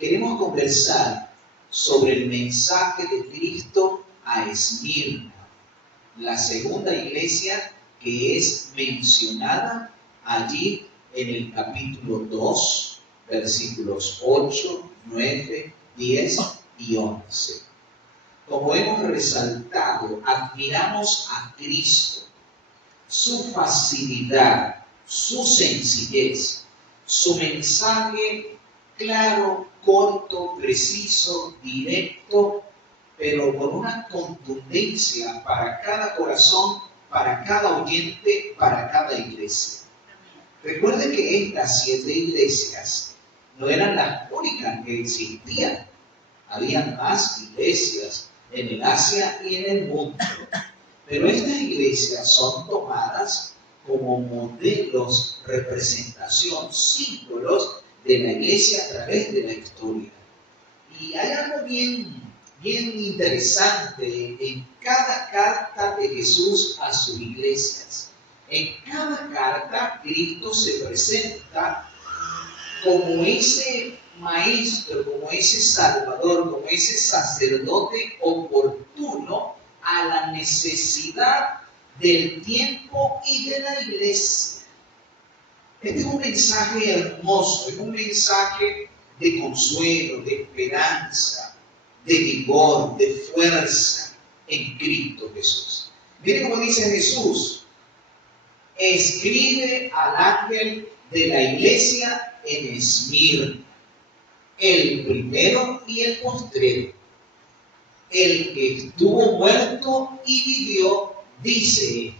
queremos conversar sobre el mensaje de Cristo a Esmirna, la segunda iglesia que es mencionada allí en el capítulo 2, versículos 8, 9, 10 y 11. Como hemos resaltado, admiramos a Cristo, su facilidad, su sencillez, su mensaje claro, corto, preciso, directo, pero con una contundencia para cada corazón, para cada oyente, para cada iglesia. Recuerden que estas 7 iglesias no eran las únicas que existían. Había más iglesias en el Asia y en el mundo. Pero estas iglesias son tomadas como modelos, representación, símbolos de la iglesia a través de la historia. Y hay algo bien interesante en cada carta de Jesús a sus iglesias. En cada carta Cristo se presenta como ese maestro, como ese salvador, como ese sacerdote oportuno a la necesidad del tiempo y de la iglesia. Este es un mensaje hermoso, es un mensaje de consuelo, de esperanza, de vigor, de fuerza en Cristo Jesús. Miren cómo dice Jesús: escribe al ángel de la iglesia en Esmirna, el primero y el postrero, el que estuvo muerto y vivió, dice esto.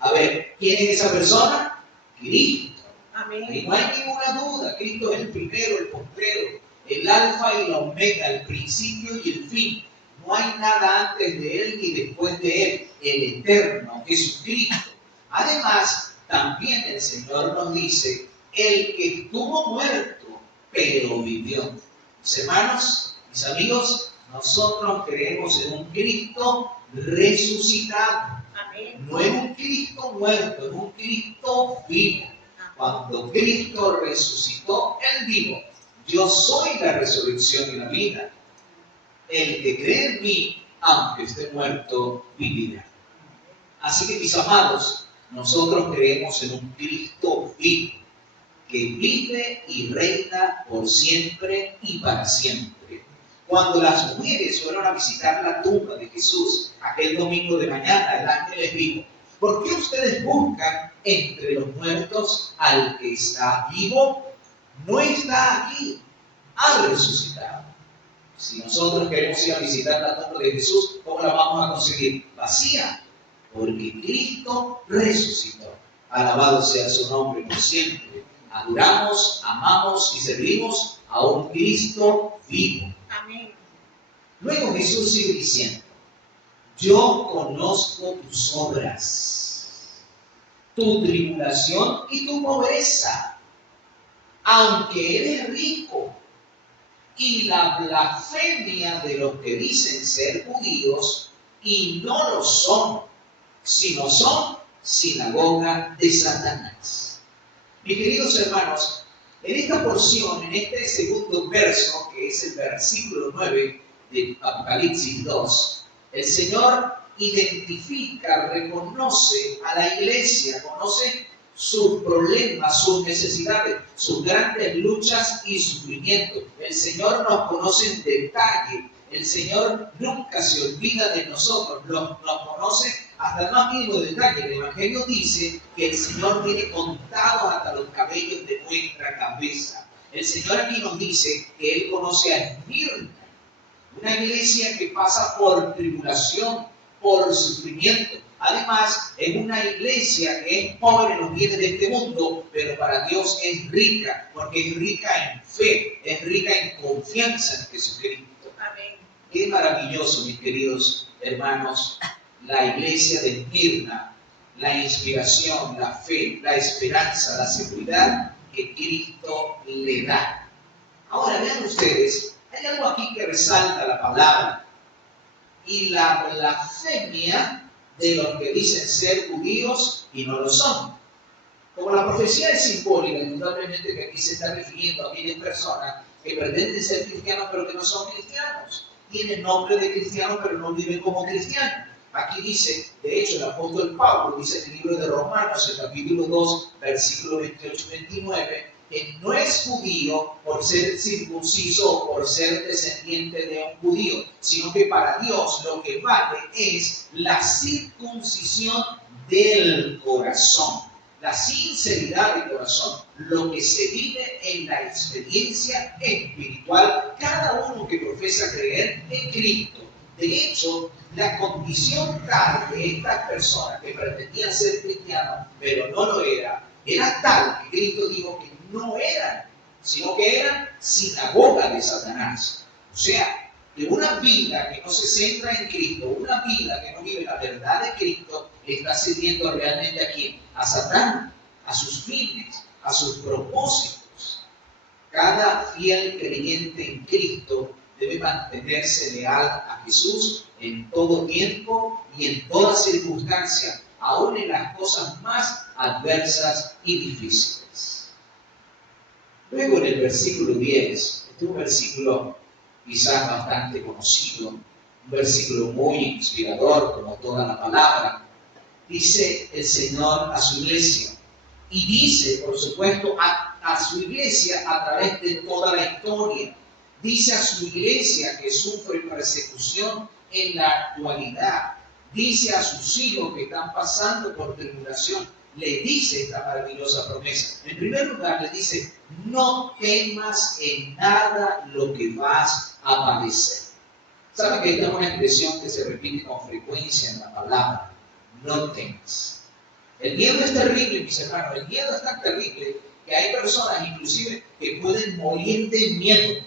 A ver, ¿quién es esa persona? Cristo. Amén. Y no hay ninguna duda, Cristo es el primero, el postrero, el alfa y la omega, el principio y el fin. No hay nada antes de Él ni después de Él, el eterno Jesucristo. Además, también el Señor nos dice: el que estuvo muerto, pero vivió. Mis hermanos, mis amigos, nosotros creemos en un Cristo resucitado. Amén. No en un Cristo muerto, en un Cristo vivo. Cuando Cristo resucitó, Él dijo: yo soy la resurrección y la vida. El que cree en mí, aunque esté muerto, vivirá. Así que, mis amados, nosotros creemos en un Cristo vivo, que vive y reina por siempre y para siempre. Cuando las mujeres fueron a visitar la tumba de Jesús aquel domingo de mañana, el ángel les dijo: ¿por qué ustedes buscan entre los muertos al que está vivo? No está aquí, ha resucitado. Si nosotros queremos ir a visitar la tumba de Jesús, ¿cómo la vamos a conseguir? Vacía, porque Cristo resucitó. Alabado sea su nombre por siempre. Adoramos, amamos y servimos a un Cristo vivo. Amén. Luego Jesús sigue diciendo: yo conozco tus obras, tu tribulación y tu pobreza, aunque eres rico, y la blasfemia de los que dicen ser judíos y no lo son, sino son sinagoga de Satanás. Mis queridos hermanos, en esta porción, en este segundo verso, que es el versículo 9 de Apocalipsis 2, el Señor identifica, reconoce a la iglesia, conoce sus problemas, sus necesidades, sus grandes luchas y sufrimientos. El Señor nos conoce en detalle. El Señor nunca se olvida de nosotros, nos conoce hasta el más mínimo detalle. El Evangelio dice que el Señor tiene contados hasta los cabellos de nuestra cabeza. El Señor aquí nos dice que Él conoce a Esmirna, una iglesia que pasa por tribulación, por sufrimiento. Además, es una iglesia que es pobre en los bienes de este mundo, pero para Dios es rica, porque es rica en fe, es rica en confianza en Jesucristo. Amén. Qué maravilloso, mis queridos hermanos, la iglesia de Esmirna, la inspiración, la fe, la esperanza, la seguridad que Cristo le da. Ahora vean ustedes, hay algo aquí que resalta la palabra: y la blasfemia de los que dicen ser judíos y no lo son. Como la profecía es simbólica, indudablemente que aquí se está refiriendo a aquellas personas que pretenden ser cristianos pero que no son cristianos. Tienen nombre de cristianos pero no viven como cristianos. Aquí dice, de hecho, el apóstol Pablo dice en el libro de Romanos, el capítulo 2, versículo 28-29, que no es judío por ser circunciso o por ser descendiente de un judío, sino que para Dios lo que vale es la circuncisión del corazón, la sinceridad del corazón, lo que se vive en la experiencia espiritual, cada uno que profesa creer en Cristo. De hecho, la condición tal de estas personas que pretendían ser cristianos, pero no lo eran, era tal que Cristo dijo que no eran, sino que eran sinagoga de Satanás. O sea, que una vida que no se centra en Cristo, una vida que no vive la verdad de Cristo, está sirviendo realmente a quién? A Satán, a sus fines, a sus propósitos. Cada fiel creyente en Cristo debe mantenerse leal a Jesús en todo tiempo y en toda circunstancia, aun en las cosas más adversas y difíciles. Luego en el versículo 10, este es un versículo quizás bastante conocido, un versículo muy inspirador como toda la palabra, dice el Señor a su iglesia, y dice, por supuesto, a su iglesia a través de toda la historia. Dice a su iglesia que sufre persecución en la actualidad. Dice a sus hijos que están pasando por tribulación. Le dice esta maravillosa promesa. En primer lugar, le dice, no temas en nada lo que vas a padecer. ¿Saben que esta es una expresión que se repite con frecuencia en la palabra? No temas. El miedo es terrible, mis hermanos. El miedo es tan terrible que hay personas inclusive que pueden morir de miedo.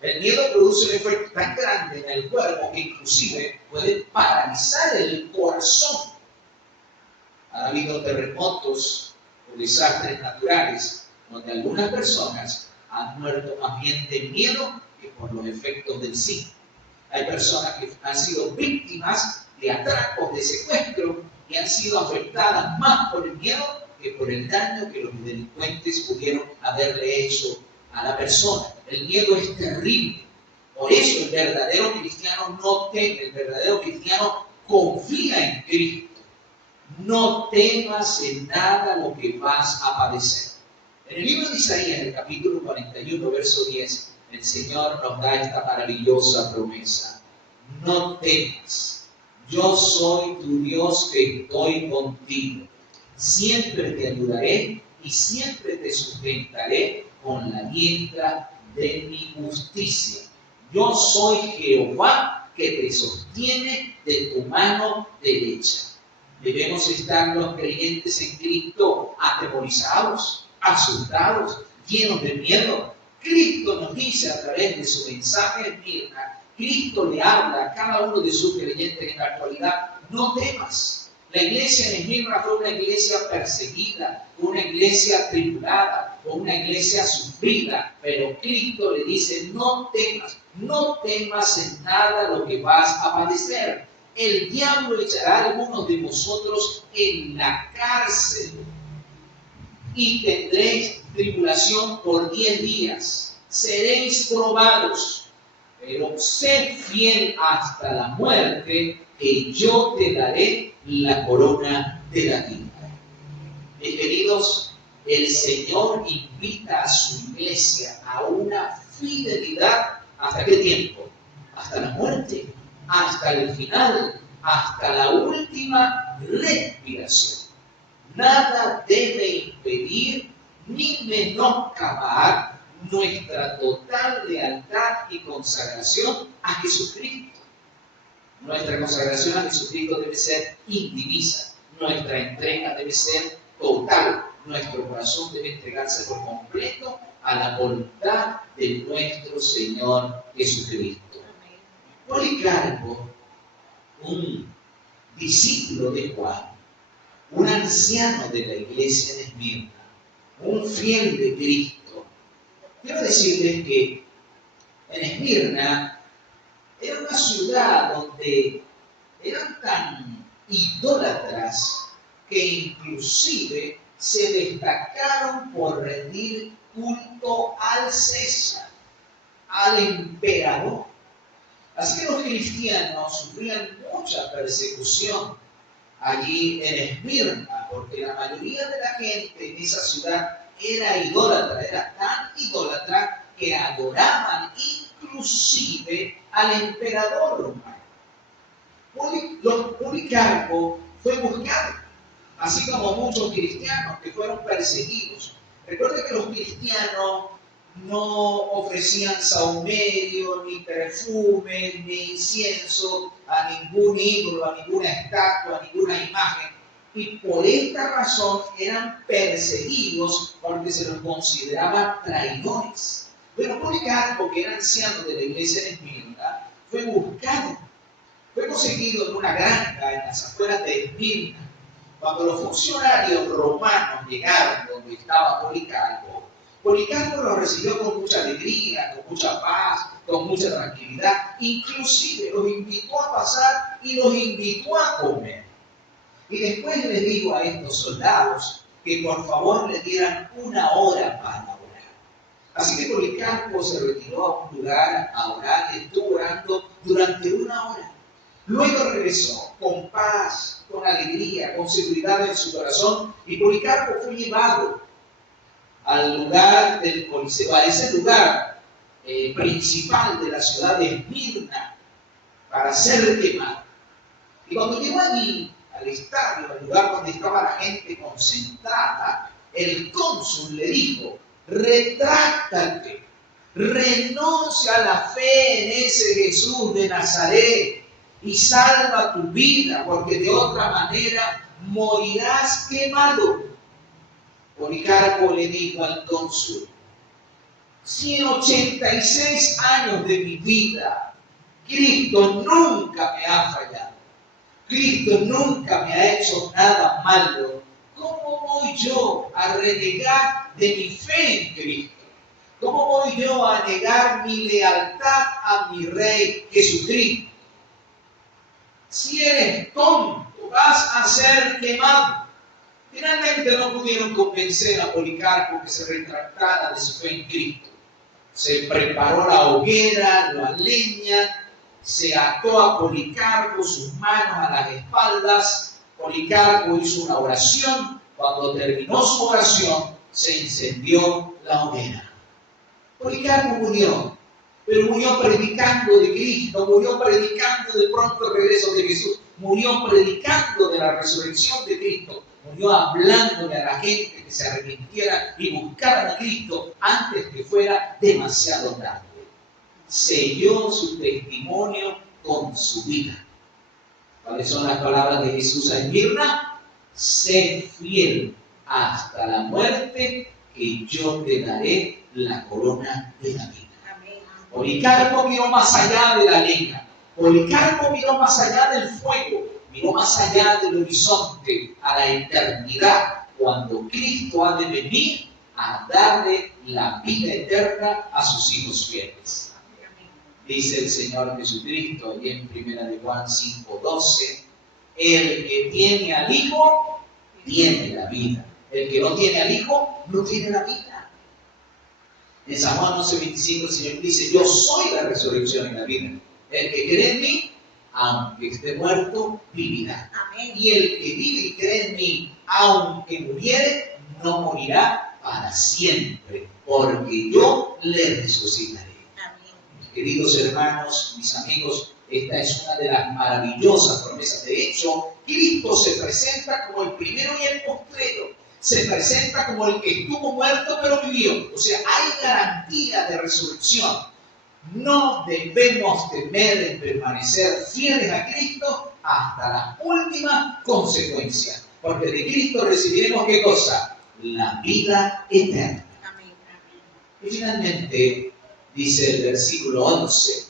El miedo produce un efecto tan grande en el cuerpo que inclusive puede paralizar el corazón. Ha habido terremotos o desastres naturales donde algunas personas han muerto más bien de miedo que por los efectos del sismo. Hay personas que han sido víctimas de atracos, de secuestro, y han sido afectadas más por el miedo que por el daño que los delincuentes pudieron haberle hecho a la persona. El miedo es terrible. Por eso el verdadero cristiano no teme, el verdadero cristiano confía en Cristo. No temas en nada lo que vas a padecer. En el libro de Isaías, en el capítulo 41, verso 10, el Señor nos da esta maravillosa promesa. No temas, yo soy tu Dios que estoy contigo. Siempre te ayudaré y siempre te sustentaré con la diestra de mi justicia. Yo soy Jehová que te sostiene de tu mano derecha. Debemos estar los creyentes en Cristo atemorizados, asustados, llenos de miedo. Cristo nos dice a través de su mensaje en Mirna, Cristo le habla a cada uno de sus creyentes en la actualidad, no temas. La iglesia en Esmirna fue una iglesia perseguida, una iglesia tribulada, una iglesia sufrida, pero Cristo le dice, no temas en nada lo que vas a padecer. El diablo echará a algunos de vosotros en la cárcel y tendréis tribulación por 10 días. Seréis probados, pero sed fiel hasta la muerte, que yo te daré la corona de la vida. Mis queridos, el Señor invita a su iglesia a una fidelidad. ¿Hasta qué tiempo? Hasta la muerte, hasta el final, hasta la última respiración. Nada debe impedir ni menoscabar nuestra total lealtad y consagración a Jesucristo. Nuestra consagración a Jesucristo debe ser indivisa. Nuestra entrega debe ser total. Nuestro corazón debe entregarse por completo a la voluntad de nuestro Señor Jesucristo. Policarpo, un discípulo de Juan, un anciano de la iglesia de Esmirna, un fiel de Cristo, quiero decirles que en Esmirna era una ciudad donde eran tan idólatras que inclusive se destacaron por rendir culto al César. al emperador. Así que los cristianos sufrían mucha persecución allí en Esmirna, porque la mayoría de la gente en esa ciudad era idólatra, era tan idólatra que adoraban inclusive al emperador romano. Policarpo fue buscado, así como muchos cristianos que fueron perseguidos. Recuerden que los cristianos no ofrecían sahumerio, ni perfumes, ni incienso a ningún ídolo, a ninguna estatua, a ninguna imagen. Y por esta razón eran perseguidos porque se los consideraba traidores. Pero Policarpo, que era anciano de la iglesia de Esmirna, fue buscado. Fue conseguido en una granja en las afueras de Esmirna. Cuando los funcionarios romanos llegaron donde estaba Policarpo, Policarpo los recibió con mucha alegría, con mucha paz, con mucha tranquilidad. Inclusive los invitó a pasar y los invitó a comer. Y después les dijo a estos soldados que por favor le dieran una hora para orar. Así que Policarpo se retiró a un lugar a orar, estuvo orando durante una hora. Luego regresó con paz, con alegría, con seguridad en su corazón, y Policarpo fue llevado al lugar del Coliseo, a ese lugar principal de la ciudad de Esmirna, para ser quemado. Y cuando llegó allí, al estadio, al lugar donde estaba la gente concentrada, el cónsul le dijo: retráctate, renuncia a la fe en ese Jesús de Nazaret y salva tu vida, porque de otra manera morirás quemado. Policarpo le dijo al cónsul: si en 86 años de mi vida Cristo nunca me ha fallado, Cristo nunca me ha hecho nada malo, ¿cómo voy yo a renegar de mi fe en Cristo? ¿Cómo voy yo a negar mi lealtad a mi Rey Jesucristo? Si eres tonto, vas a ser quemado. Finalmente no pudieron convencer a Policarpo que se retractara de su fe en Cristo. Se preparó la hoguera, la leña, se ató a Policarpo sus manos a las espaldas. Policarpo hizo una oración. Cuando terminó su oración, se incendió la hoguera. Policarpo murió, pero murió predicando de Cristo, murió predicando del pronto regreso de Jesús, murió predicando de la resurrección de Cristo, murió hablándole a la gente que se arrepintiera y buscaran a Cristo antes que fuera demasiado tarde. Selló su testimonio con su vida. ¿Cuáles son las palabras de Jesús a Esmirna? Sé fiel hasta la muerte, que yo te daré la corona de la vida. Policarpo miró más allá de la leña. Policarpo miró más allá del fuego, miró más allá del horizonte, a la eternidad, cuando Cristo ha de venir a darle la vida eterna a sus hijos fieles. Dice el Señor Jesucristo allí en 1 de Juan 5:12, el que tiene al Hijo, tiene la vida. El que no tiene al Hijo, no tiene la vida. En San Juan 11:25 el Señor dice: yo soy la resurrección y la vida. El que cree en mí, aunque esté muerto, vivirá. Amén. Y el que vive y cree en mí, aunque muriere, no morirá para siempre, porque yo le resucitaré. Queridos hermanos, mis amigos, esta es una de las maravillosas promesas. De hecho, Cristo se presenta como el primero y el postrero. Se presenta como el que estuvo muerto pero vivió. O sea, hay garantía de resurrección. No debemos temer en permanecer fieles a Cristo hasta la última consecuencia. Porque de Cristo recibiremos ¿qué cosa? La vida eterna. Y finalmente, dice el versículo 11,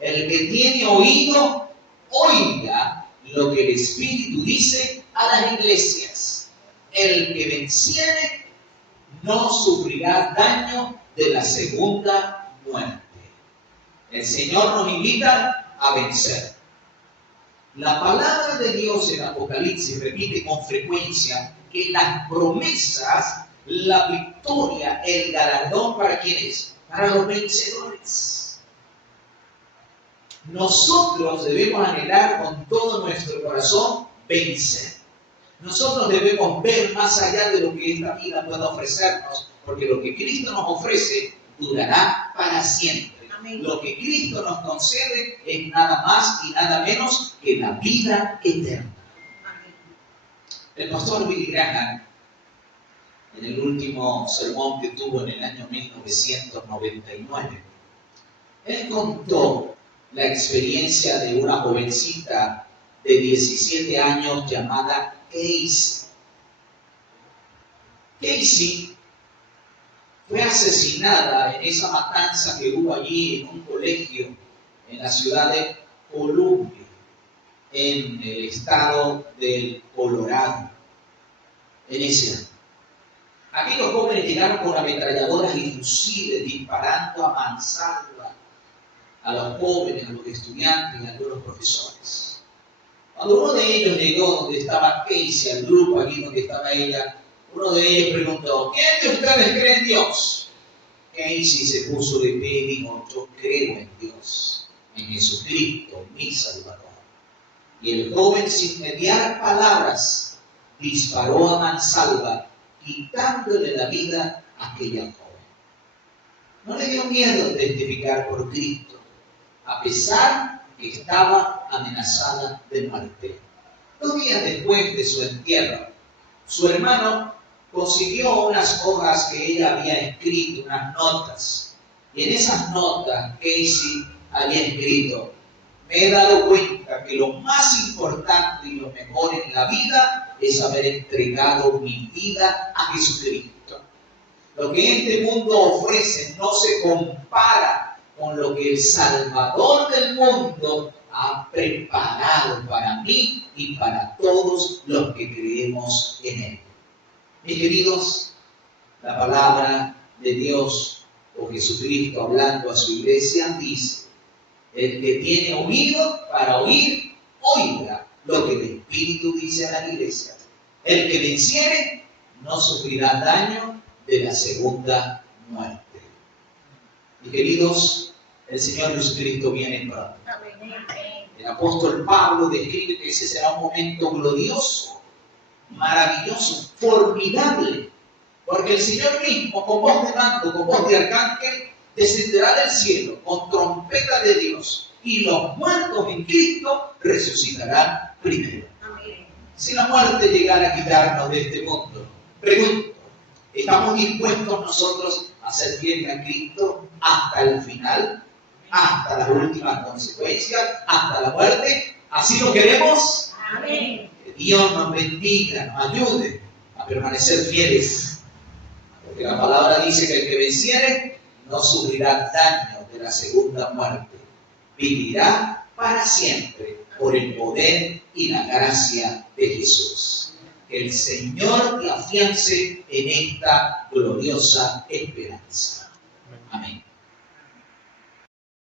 el que tiene oído, oiga lo que el Espíritu dice a las iglesias. El que venciere no sufrirá daño de la segunda muerte. El Señor nos invita a vencer. La palabra de Dios en Apocalipsis repite con frecuencia que las promesas, la victoria, el galardón, ¿para quién es? Para los vencedores. nosotros debemos anhelar con todo nuestro corazón vencer. Nosotros debemos ver más allá de lo que esta vida pueda ofrecernos, porque lo que Cristo nos ofrece durará para siempre. Amén. Lo que Cristo nos concede es nada más y nada menos que la vida eterna. Amén. El pastor Billy Graham, en el último sermón que tuvo en el año 1999, él contó la experiencia de una jovencita de 17 años llamada Casey. Casey fue asesinada en esa matanza que hubo allí en un colegio en la ciudad de Columbia, en el estado del Colorado, en ese año. Aquellos jóvenes llegaron con ametralladoras y fusiles disparando a mansalva a los jóvenes, a los estudiantes y a algunos profesores. Cuando uno de ellos llegó donde estaba Casey, al grupo allí donde estaba ella, uno de ellos preguntó: ¿quién de ustedes cree en Dios? Casey se puso de pie y dijo: yo creo en Dios, en Jesucristo, mi Salvador. Y el joven, sin mediar palabras, disparó a mansalva, quitándole la vida a aquella joven. No le dio miedo testificar por Cristo, a pesar que estaba amenazada de muerte. 2 días después de su entierro, su hermano consiguió unas hojas que ella había escrito, unas notas. Y en esas notas Casey había escrito: me he dado cuenta que lo más importante y lo mejor en la vida es haber entregado mi vida a Jesucristo. Lo que este mundo ofrece no se compara con lo que el Salvador del mundo ha preparado para mí y para todos los que creemos en Él. Mis queridos, la palabra de Dios, o Jesucristo hablando a su iglesia, dice: el que tiene oído para oír, oiga lo que el Espíritu dice a la iglesia. El que venciere no sufrirá daño de la segunda muerte. Mis queridos, el Señor Jesucristo viene pronto. El apóstol Pablo describe que ese será un momento glorioso, maravilloso, formidable, porque el Señor mismo, con voz de mando, con voz de arcángel, descenderá del cielo con trompeta de Dios, y los muertos en Cristo resucitarán primero. Amén. Si la muerte llegara a quitarnos de este mundo, pregunto: ¿estamos dispuestos nosotros a ser fieles a Cristo hasta el final? Hasta las últimas consecuencias, hasta la muerte. ¿Así lo queremos? Amén. Que Dios nos bendiga, nos ayude a permanecer fieles. Porque la palabra dice que el que venciere no sufrirá daño de la segunda muerte. Vivirá para siempre por el poder y la gracia de Jesús. Que el Señor te afiance en esta gloriosa esperanza. Amén.